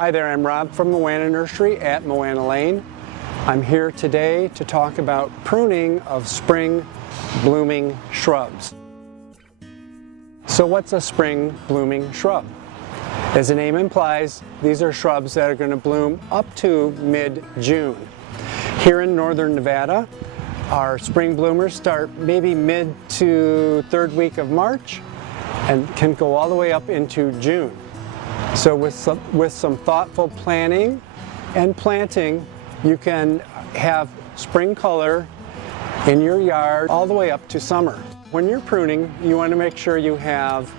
Hi there, I'm Rob from Moana Nursery at Moana Lane. I'm here today to talk about pruning of spring blooming shrubs. So what's a spring blooming shrub? As the name implies, these are shrubs that are going to bloom up to mid-June. Here in northern Nevada, our spring bloomers start maybe mid to third week of March and can go all the way up into June. So with some thoughtful planning and planting, you can have spring color in your yard all the way up to summer. When you're pruning, you want to make sure you have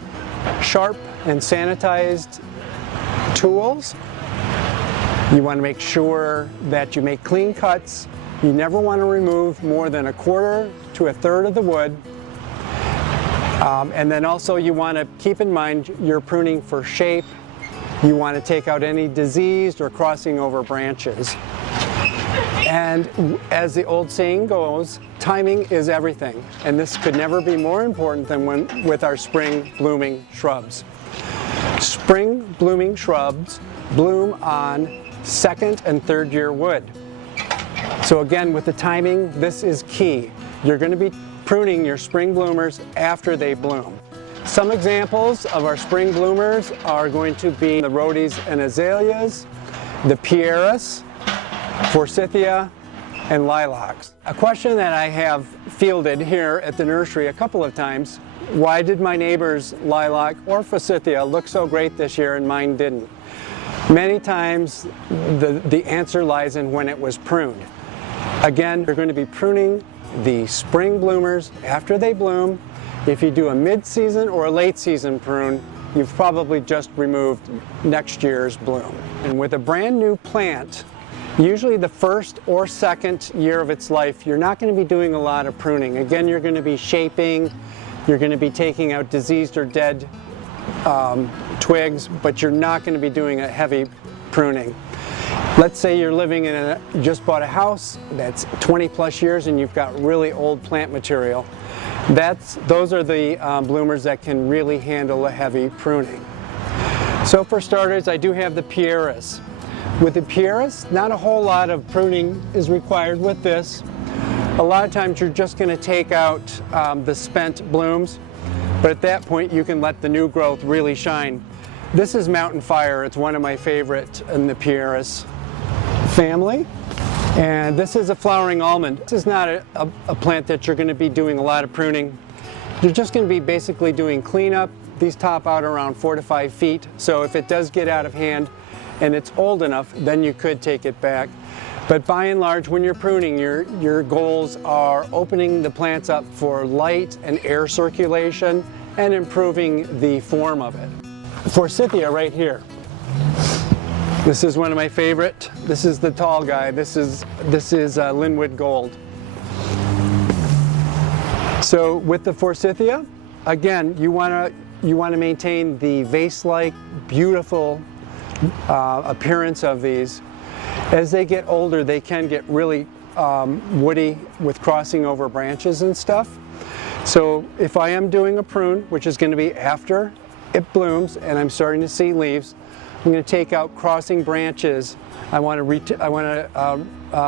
sharp and sanitized tools. You want to make sure that you make clean cuts. You never want to remove more than 1/4 to 1/3 of the wood. And then also you want to keep in mind you're pruning for shape. You want to take out any diseased or crossing over branches. And as the old saying goes, timing is everything. And this could never be more important than with our spring blooming shrubs. Spring blooming shrubs bloom on 2nd and 3rd year wood. So again, with the timing, this is key. You're going to be pruning your spring bloomers after they bloom. Some examples of our spring bloomers are going to be the rhodies and azaleas, the pieras, Forsythia, and lilacs. A question that I have fielded here at the nursery a couple of times: why did my neighbor's lilac or Forsythia look so great this year and mine didn't? Many times the answer lies in when it was pruned. Again, you're going to be pruning the spring bloomers after they bloom. If you do a mid-season or a late-season prune, you've probably just removed next year's bloom. And with a brand new plant, usually the 1st or 2nd year of its life, you're not going to be doing a lot of pruning. Again, you're going to be shaping, you're going to be taking out diseased or dead twigs, but you're not going to be doing a heavy pruning. Let's say you're living in you just bought a house that's 20 plus years and you've got really old plant material. Those are the bloomers that can really handle a heavy pruning. So for starters, I do have the pieras. With the pieras, not a whole lot of pruning is required with this. A lot of times you're just going to take out the spent blooms, but at that point you can let the new growth really shine. This is Mountain Fire. It's one of my favorite in the pieras family. And this is a flowering almond. This is not a plant that you're going to be doing a lot of pruning. You're just going to be basically doing cleanup. These top out around 4 to 5 feet. So if it does get out of hand and it's old enough, then you could take it back. But by and large, when you're pruning, your goals are opening the plants up for light and air circulation and improving the form of it. Forsythia right here. This is one of my favorite. This is the tall guy. This is Linwood Gold. So with the Forsythia, again, you want to maintain the vase-like, beautiful appearance of these. As they get older, they can get really woody with crossing over branches and stuff. So if I am doing a prune, which is going to be after it blooms and I'm starting to see leaves, I'm going to take out crossing branches. I want to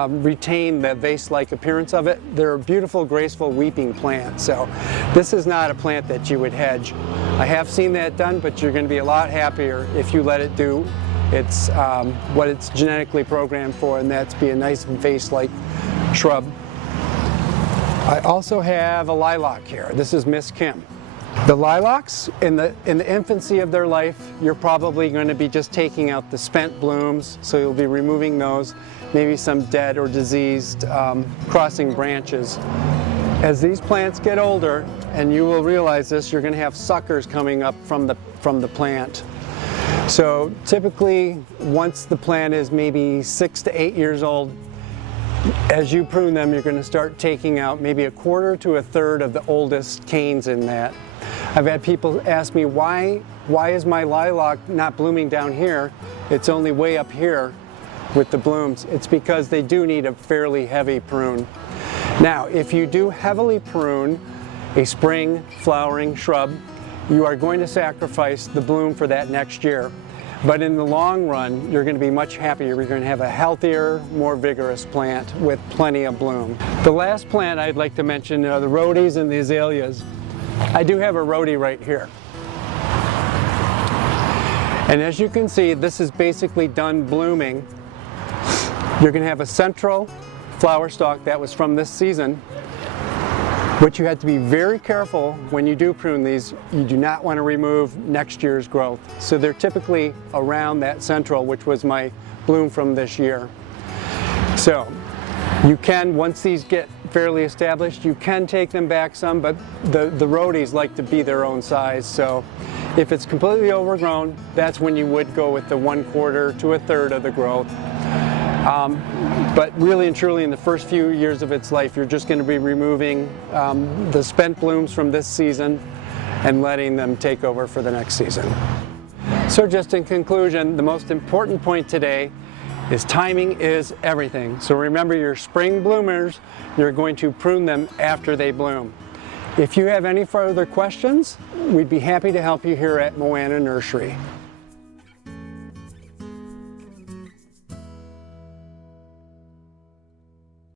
retain the vase-like appearance of it. They're a beautiful, graceful, weeping plant. So this is not a plant that you would hedge. I have seen that done, but you're going to be a lot happier if you let it do what it's genetically programmed for, and that's be a nice vase-like shrub. I also have a lilac here. This is Miss Kim. The lilacs, in the infancy of their life, you're probably going to be just taking out the spent blooms, so you'll be removing those, maybe some dead or diseased crossing branches. As these plants get older, and you will realize this, you're going to have suckers coming up from the plant. So typically, once the plant is maybe 6 to 8 years old, as you prune them, you're going to start taking out maybe 1/4 to 1/3 of the oldest canes in that. I've had people ask me, why is my lilac not blooming down here? It's only way up here with the blooms. It's because they do need a fairly heavy prune. Now, if you do heavily prune a spring flowering shrub, you are going to sacrifice the bloom for that next year. but in the long run, you're going to be much happier. You're going to have a healthier, more vigorous plant with plenty of bloom. The last plant I'd like to mention are the rhodies and the azaleas. I do have a rhodie right here. And as you can see, this is basically done blooming. You're going to have a central flower stalk that was from this season, but you have to be very careful when you do prune these. You do not want to remove next year's growth. So they're typically around that central, which was my bloom from this year. So you can, once these get fairly established, you can take them back some, but the rhodies like to be their own size. So if it's completely overgrown, that's when you would go with the 1/4 to 1/3 of the growth. But really and truly in the first few years of its life, you're just going to be removing the spent blooms from this season and letting them take over for the next season. So just in conclusion, the most important point today is timing is everything. So remember, your spring bloomers, you're going to prune them after they bloom. If you have any further questions, we'd be happy to help you here at Moana Nursery.